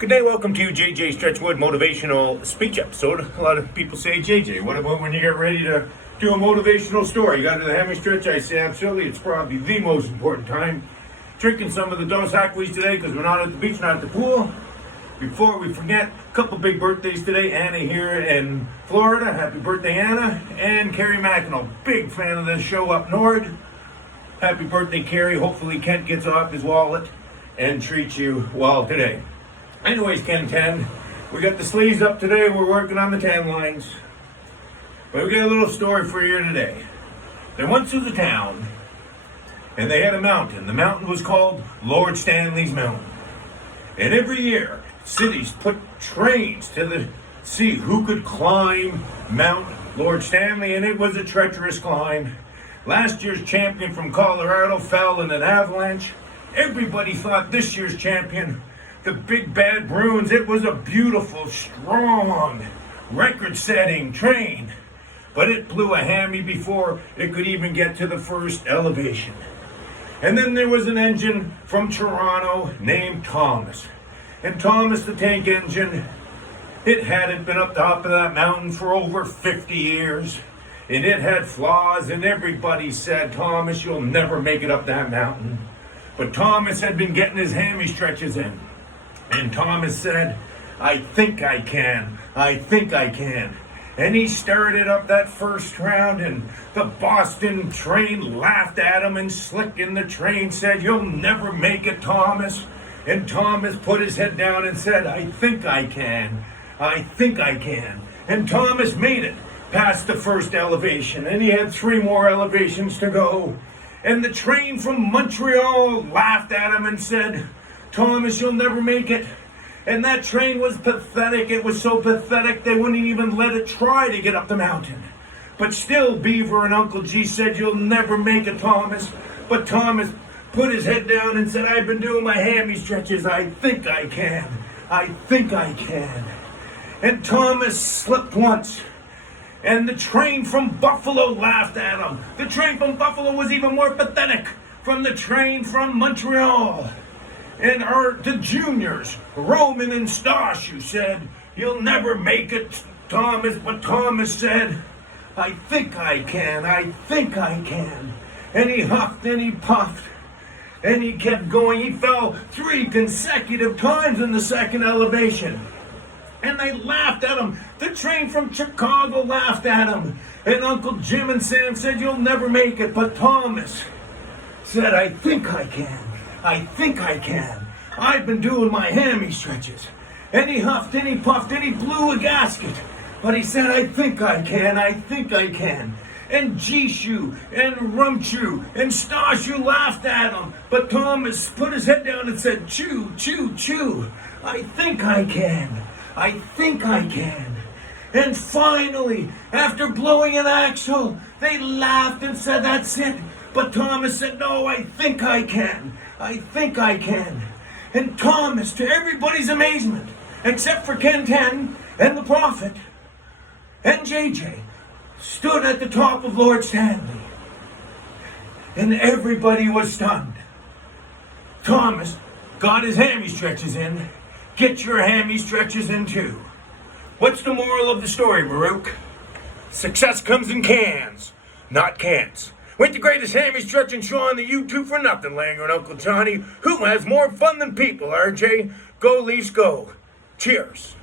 Good day, welcome to JJSW Motivational Speech Episode. A lot of people say, JJ, what about when you get ready to do a motivational story? You got to do the hammy stretch? I say absolutely, it's probably the most important time. Drinking some of the Dos Aquas today because we're not at the beach, not at the pool. Before we forget, a couple big birthdays today. Anna here in Florida, happy birthday Anna. And Carrie Mackinac, big fan of this show up north. Happy birthday Carrie, hopefully Kent gets off his wallet and treats you well today. Anyways, Ken 10, we got the sleeves up today. We're working on the tan lines. But we got a little story for you today. There once was a town, and they had a mountain. The mountain was called Lord Stanley's Mountain. And every year, cities put trains to see who could climb Mount Lord Stanley, and it was a treacherous climb. Last year's champion from Colorado fell in an avalanche. Everybody thought this year's champion, the Big Bad Bruins, it was a beautiful, strong, record-setting train. But it blew a hammy before it could even get to the first elevation. And then there was an engine from Toronto named Thomas. And Thomas the tank engine, it hadn't been up top of that mountain for over 50 years. And it had flaws, and everybody said, Thomas, you'll never make it up that mountain. But Thomas had been getting his hammy stretches in. And Thomas said, I think I can. I think I can. And he started up that first round, and the Boston train laughed at him, and Slick in the train said, you'll never make it, Thomas. And Thomas put his head down and said, I think I can. I think I can. And Thomas made it past the first elevation, and he had 3 more elevations to go. And the train from Montreal laughed at him and said, Thomas, you'll never make it. And that train was pathetic. It was so pathetic they wouldn't even let it try to get up the mountain. But still, Beaver and Uncle G said, you'll never make it, Thomas. But Thomas put his head down and said, I've been doing my hammy stretches. I think I can. I think I can. And Thomas slipped once. And the train from Buffalo laughed at him. The train from Buffalo was even more pathetic from the train from Montreal. And the juniors, Roman and Stashu, said, you'll never make it, Thomas. But Thomas said, I think I can. I think I can. And he huffed and he puffed. And he kept going. He fell 3 consecutive times in the second elevation. And they laughed at him. The train from Chicago laughed at him. And Uncle Jim and Sam said, you'll never make it. But Thomas said, I think I can. I think I can. I've been doing my hammy stretches. And he huffed and he puffed and he blew a gasket. But he said, I think I can. I think I can. And Jishu and Rumchu and Stashu laughed at him. But Thomas put his head down and said, chew, chew, chew. I think I can. I think I can. And finally, after blowing an axle, they laughed and said, that's it. But Thomas said, no, I think I can. I think I can. And Thomas, to everybody's amazement, except for Ken 10 and the Prophet and JJ, stood at the top of Lord Stanley. And everybody was stunned. Thomas got his hammy stretches in. Get your hammy stretches in too. What's the moral of the story, Baruch? Success comes in cans, not can'ts. With the greatest hammy stretching show on the YouTube for nothing, Langer and Uncle Johnny. Who has more fun than people, RJ? Go Leafs, go. Cheers.